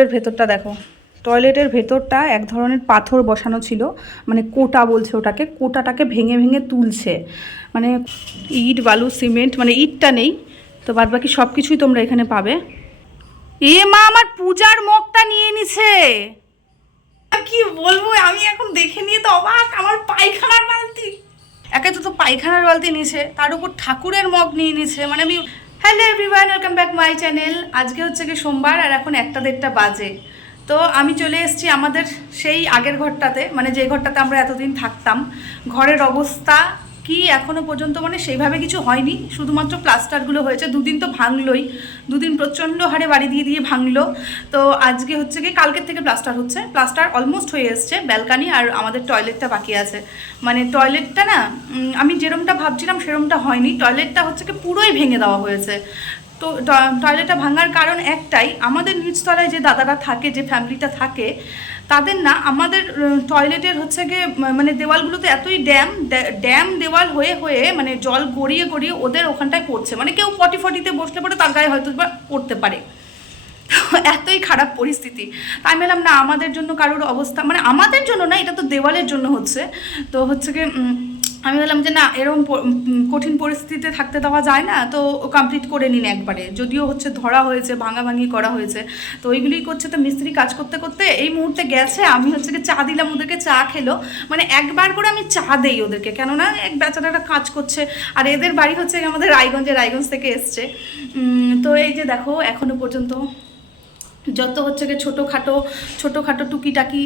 এর ভেতরটা দেখো, টয়লেটের ভেতরটা এক ধরনের পাথর বসানো ছিল, মানে কোটা বলছে ওটাকে, কোটাটাকে ভেঙে ভেঙে তুলছে, মানে ইট বালু সিমেন্ট, মানে ইটটা নেই তো বাদ বাকি সব কিছুই তোমরা এখানে পাবে। এ মা, আমার পূজার মগটা নিয়ে নিছে, কি বলবো আমি এখন দেখে নিয়ে তো অবাক। আমার পায়খানার বালতি, একে তো পায়খানার বালতি নিছে, তার উপর ঠাকুরের মগ নিয়ে নিছে, মানে আমি। Hello everyone, welcome back my channel. আজকে হচ্ছে কি সোমবার, আর এখন 1টা 1:30 বাজে। তো আমি চলে এসেছি আমাদের সেই আগের ঘরটাতে, মানে যে ঘরটাতে আমরা এতদিন থাকতাম। ঘরের অবস্থা কি এখনও পর্যন্ত মানে সেইভাবে কিছু হয়নি, শুধুমাত্র প্লাস্টারগুলো হয়েছে। দুদিন তো ভাঙলোই, দুদিন প্রচণ্ড হারে বাড়ি দিয়ে দিয়ে ভাঙলো। তো আজকে হচ্ছে কি কালকের থেকে প্লাস্টার হচ্ছে, প্লাস্টার অলমোস্ট হয়ে এসছে। ব্যালকানি আর আমাদের টয়লেটটা বাকি আছে। মানে টয়লেটটা না, আমি যেরমটা ভাবছিলাম সেরমটা হয়নি। টয়লেটটা হচ্ছে কি পুরোই ভেঙে দেওয়া হয়েছে। তো টয়লেটটা ভাঙার কারণ একটাই, আমাদের নিচতলায় যে দাদারা থাকে, যে ফ্যামিলিটা থাকে, তাদের না আমাদের টয়লেটের হচ্ছে গিয়ে মানে দেওয়ালগুলোতে এতই ড্যাম দেওয়াল হয়ে হয়ে মানে জল গড়িয়ে গড়িয়ে ওদের ওখানটায় পড়ছে। মানে কেউ ফটিতে বসলে পরে তার গায়ে হয়তো বা পড়তে পারে, এতই খারাপ পরিস্থিতি। তাই বললাম না আমাদের জন্য কারোর অবস্থা, মানে আমাদের জন্য না, এটা তো দেওয়ালের জন্য হচ্ছে। তো হচ্ছে কি আমি বললাম যে না, এরকম কঠিন পরিস্থিতিতে থাকতে দেওয়া যায় না, তো কমপ্লিট করে নিন একবারে। যদিও হচ্ছে ধরা হয়েছে, ভাঙাভাঙি করা হয়েছে, তো ওইগুলোই করছে। তো মিস্ত্রি কাজ করতে করতে এই মুহূর্তে গেছে। আমি হচ্ছে কি চা দিলাম ওদেরকে, চা খেলো, মানে একবার করে আমি চা দেই ওদেরকে, কেননা এক বেচারাটা কাজ করছে। আর এদের বাড়ি হচ্ছে আমাদের রায়গঞ্জ থেকে এসছে। তো এই যে দেখো এখনো পর্যন্ত যত হচ্ছে গিয়ে ছোটোখাটো টুকিটাকি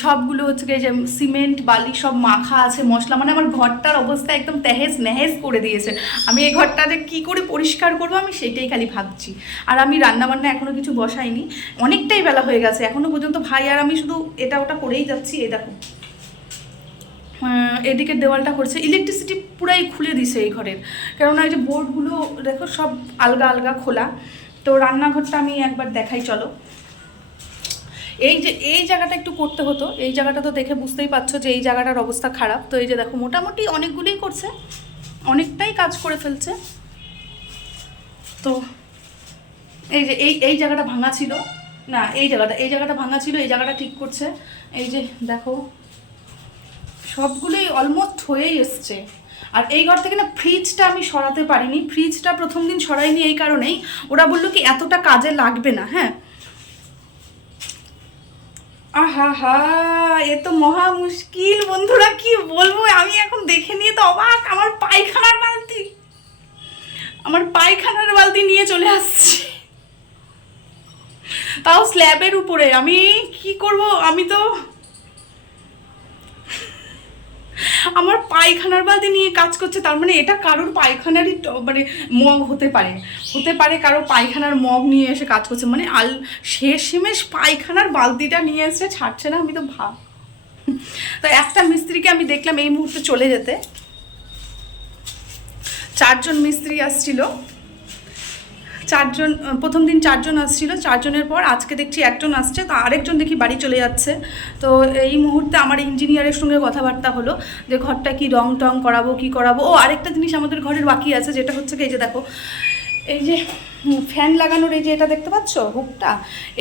সবগুলো হচ্ছে গিয়ে যে সিমেন্ট বালি সব মাখা আছে, মশলা, মানে আমার ঘরটার অবস্থা একদম তেহেজ নেহেজ করে দিয়েছে। আমি এই ঘরটাতে কী করে পরিষ্কার করবো, আমি সেটাই খালি ভাবছি। আর আমি রান্নাবান্না এখনও কিছু বসাইনি, অনেকটাই বেলা হয়ে গেছে এখনও পর্যন্ত। ভাই আর আমি শুধু এটা ওটা করেই যাচ্ছি। এই দেখো এদিকের দেওয়ালটা করছে, ইলেকট্রিসিটি পুরাই খুলে দিছে এই ঘরের, কেননা এই যে বোর্ডগুলো দেখো সব আলগা আলগা খোলা। তো রান্নাঘরটা আমি একবার দেখাই চলো। এই যে এই জায়গাটা একটু করতে হতো, এই জায়গাটা তো দেখে বুঝতেই পারছো যে এই জায়গাটার অবস্থা খারাপ। তো এই যে দেখো মোটামুটি অনেকগুলোই করছে, অনেকটাই কাজ করে ফেলছে। তো এই যে এই জায়গাটা ভাঙা ছিল না, এই জায়গাটা ভাঙা ছিল, এই জায়গাটা ঠিক করছে। এই যে দেখো সবগুলোই অলমোস্ট হয়েই এসছে। আর এই ঘর থেকে না ফ্রিজটা আমি সরাতে পারিনি, ফ্রিজটা প্রথম দিন সরাইনি এই কারণেই, ওরা বললো কি এতটা কাজে লাগবে না। হ্যাঁ, আহা হা, এ তো মহা মুশকিল বন্ধুরা, কি বলবো আমি এখন দেখে নিয়ে তো অবাক। আমার পায়খানার বালতি নিয়ে চলে আসছি, তাও স্ল্যাবের উপরে। আমি কি করব, আমি তো আমার পায়খানার বালতি নিয়ে কাজ করছে। তার মানে এটা কারোর পায়খানারই মানে মগ হতে পারে কারো পায়খানার মগ নিয়ে এসে কাজ করছে। মানে শেষমেশ পায়খানার বালতিটা নিয়ে এসে ছাড়ছে না, আমি তো ভাব। তো একটা মিস্ত্রিকে আমি দেখলাম এই মুহূর্তে চলে যেতে। 4জন মিস্ত্রি আসছিল, 4জন, প্রথম দিন 4জন আসছিল, 4জনের পর আজকে দেখছি 1জন আসছে, তো আরেকজন দেখি বাড়ি চলে যাচ্ছে। তো এই মুহূর্তে আমার ইঞ্জিনিয়ারের সঙ্গে কথাবার্তা হলো যে ঘরটা কি রং টং করাবো, কি করাবো। ও আরেকটা জিনিস আমাদের ঘরের বাকি আছে, যেটা হচ্ছে কি এই যে দেখো এই যে ফ্যান লাগানোর এই যে এটা দেখতে পাচ্ছ হুকটা,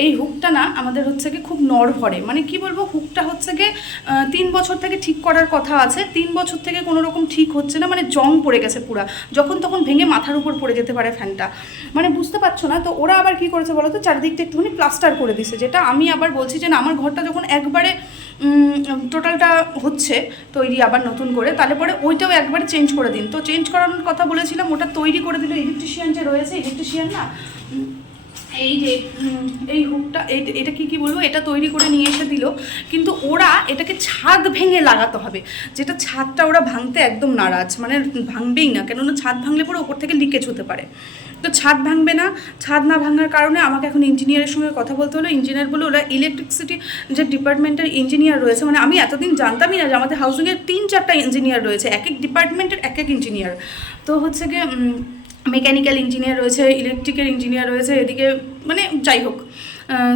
এই হুকটা না আমাদের হচ্ছে কি খুব নড়বড়ে, মানে কি বলবো, হুকটা হচ্ছে কি 3 বছর থেকে ঠিক করার কথা আছে, 3 বছর থেকে কোনো রকম ঠিক হচ্ছে না, মানে জং পড়ে গেছে পুরা, যখন তখন ভেঙে মাথার উপর পড়ে যেতে পারে ফ্যানটা, মানে বুঝতে পারছো না। তো ওরা আবার কি করেছে বলো তো, চারিদিকটা একটুখানি প্লাস্টার করে দিছে, যেটা আমি আবার বলছি যে না, আমার ঘরটা যখন একবারে টোটালটা হচ্ছে তৈরি আবার নতুন করে, তাহলে পরে ওইটাও একবারে চেঞ্জ করে দিন। তো চেঞ্জ করানোর কথা বলেছিলাম, ওটা তৈরি করে দিল ইলেকট্রিশিয়ান যে রয়েছে, ইলেকট্রিশিয়ান না, এই যে এই হুকটা, এটা কি বলবো, এটা তৈরি করে নিয়ে এসে দিল। কিন্তু ওরা এটাকে ছাদ ভেঙে লাগাতে হবে, যেটা ছাদটা ওরা ভাঙতে একদম নারাজ, মানে ভাঙবেই না, কেননা ছাদ ভাঙলে পরে ওপর থেকে লিকেজ হতে পারে। তো ছাদ ভাঙবে না, ছাদ না ভাঙার কারণে আমাকে এখন ইঞ্জিনিয়ারের সঙ্গে কথা বলতে হলো। ইঞ্জিনিয়ার বলে ওরা ইলেকট্রিসিটি যে ডিপার্টমেন্টের ইঞ্জিনিয়ার রয়েছে, মানে আমি এতদিন জানতামই না যে আমাদের হাউসিংয়ের 3-4টা ইঞ্জিনিয়ার রয়েছে, এক এক ডিপার্টমেন্টের এক এক ইঞ্জিনিয়ার। তো হচ্ছে গিয়ে মেকানিক্যাল ইঞ্জিনিয়ার রয়েছে, ইলেকট্রিক্যাল ইঞ্জিনিয়ার রয়েছে, এদিকে মানে যাই হোক।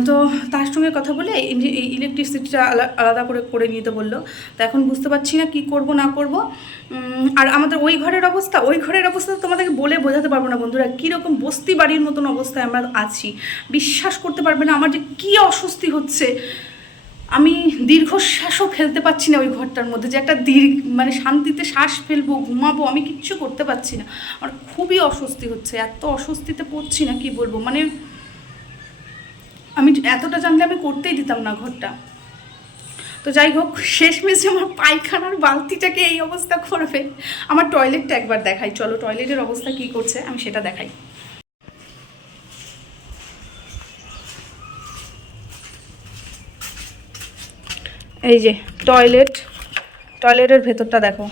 তো তার সঙ্গে কথা বলে এই ইলেকট্রিসিটিটা আলাদা করে করে নিতে বললো। তো এখন বুঝতে পারছি না কি করব না করব। আর আমাদের ওই ঘরের অবস্থা তোমাদেরকে বলে বোঝাতে পারবো না বন্ধুরা, কীরকম বস্তি বাড়ির মতন অবস্থায় আমরা আছি। বিশ্বাস করতে পারবে না আমার যে কী অস্বস্তি হচ্ছে। আমি দীর্ঘশ্বাসও ফেলতে পারছি না ওই ঘরটার মধ্যে, যে একটা মানে শান্তিতে শ্বাস ফেলবো, ঘুমাবো, আমি কিচ্ছু করতে পারছি না। আমার খুবই অস্বস্তি হচ্ছে, এত অস্বস্তিতে পড়ছি না কি বলবো। মানে আমি এতটা জানলে আমি করতেই দিতাম না ঘরটা। তো যাই হোক, শেষমেশে আমার পায়খানার বালতিটাকে এই অবস্থা করবে। আমার টয়লেটটা একবার দেখাই, চলো টয়লেটের অবস্থা কি করছে আমি সেটা দেখাই। এই যে টয়লেটের ভেতরটা দেখো।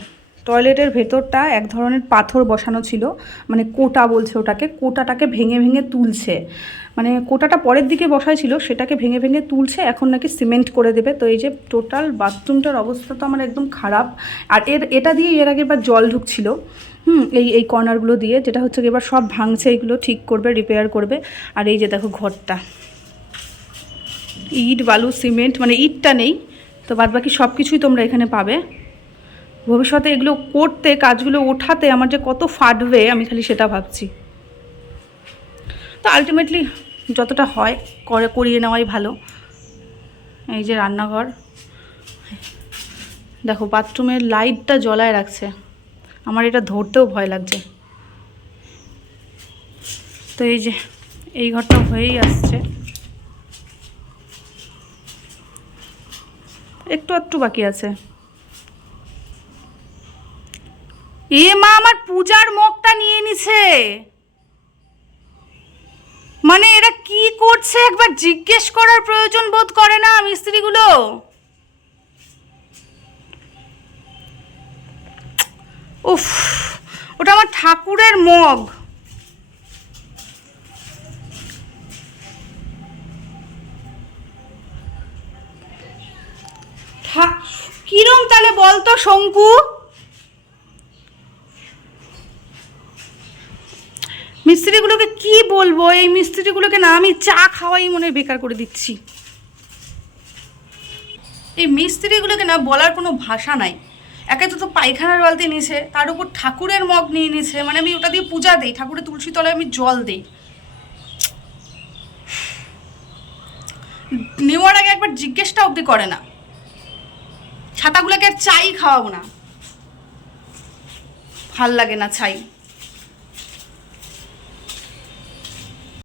টয়লেটের ভেতরটা এক ধরনের পাথর বসানো ছিল, মানে কোটা বলছে ওটাকে, কোটাটাকে ভেঙে ভেঙে তুলছে। মানে কোটাটা পরের দিকে বসাই ছিল, সেটাকে ভেঙে ভেঙে তুলছে, এখন নাকি সিমেন্ট করে দেবে। তো এই যে টোটাল বাথরুমটার অবস্থা তো আমার একদম খারাপ। আর এটা দিয়ে এর আগের বার জল ঢুকছিল, এই কর্নারগুলো দিয়ে, যেটা হচ্ছে এবার সব ভাঙছে, এইগুলো ঠিক করবে, রিপেয়ার করবে। আর এই যে দেখো ঘরটা, ইট বালু সিমেন্ট, মানে ইটটা নেই, তো বাদ বাকি সব কিছুই তোমরা এখানে পাবে। ভবিষ্যতে এগুলো করতে, কাজগুলো ওঠাতে আমার যে কত ফাটবে আমি খালি সেটা ভাবছি। তো আলটিমেটলি যতটা হয় করিয়ে নেওয়াই ভালো। এই যে রান্নাঘর দেখো, বাথরুমের লাইটটা জ্বলায় রাখছে, আমার এটা ধরতেও ভয় লাগছে। তো এই যে এই ঘরটা হয়েই আসছে, একটু বাকি আছে। এ মা, আমার পূজার মগটা নিয়ে নিছে। মানে এরা কি করছে একবার জিজ্ঞেস করার প্রয়োজন বোধ করে না মিস্ত্রিগুলো। উফ, ওটা আমার ঠাকুরের মগ। কিরম তাহলে বলতো শঙ্কু? মিস্ত্রিগুলোকে কি বলবো, এই মিস্ত্রিগুলোকে না আমি চা খাওয়াই মনে বেকার করে দিচ্ছি। এই মিস্ত্রিগুলোকে না বলার কোনো ভাষা নাই। একে তো পায়খানার বালতি নিয়েছে, তার উপর ঠাকুরের মগ নিয়ে নিয়েছে, মানে আমি ওটা দিয়ে পূজা দিই, ঠাকুরের তুলসী তলায় আমি জল দিই। নেওয়ার আগে একবার জিজ্ঞেসটা অবধি করে না। ছাতাগুলোকে আর চাই খাওয়াবো না, ভাল লাগে না ছাই।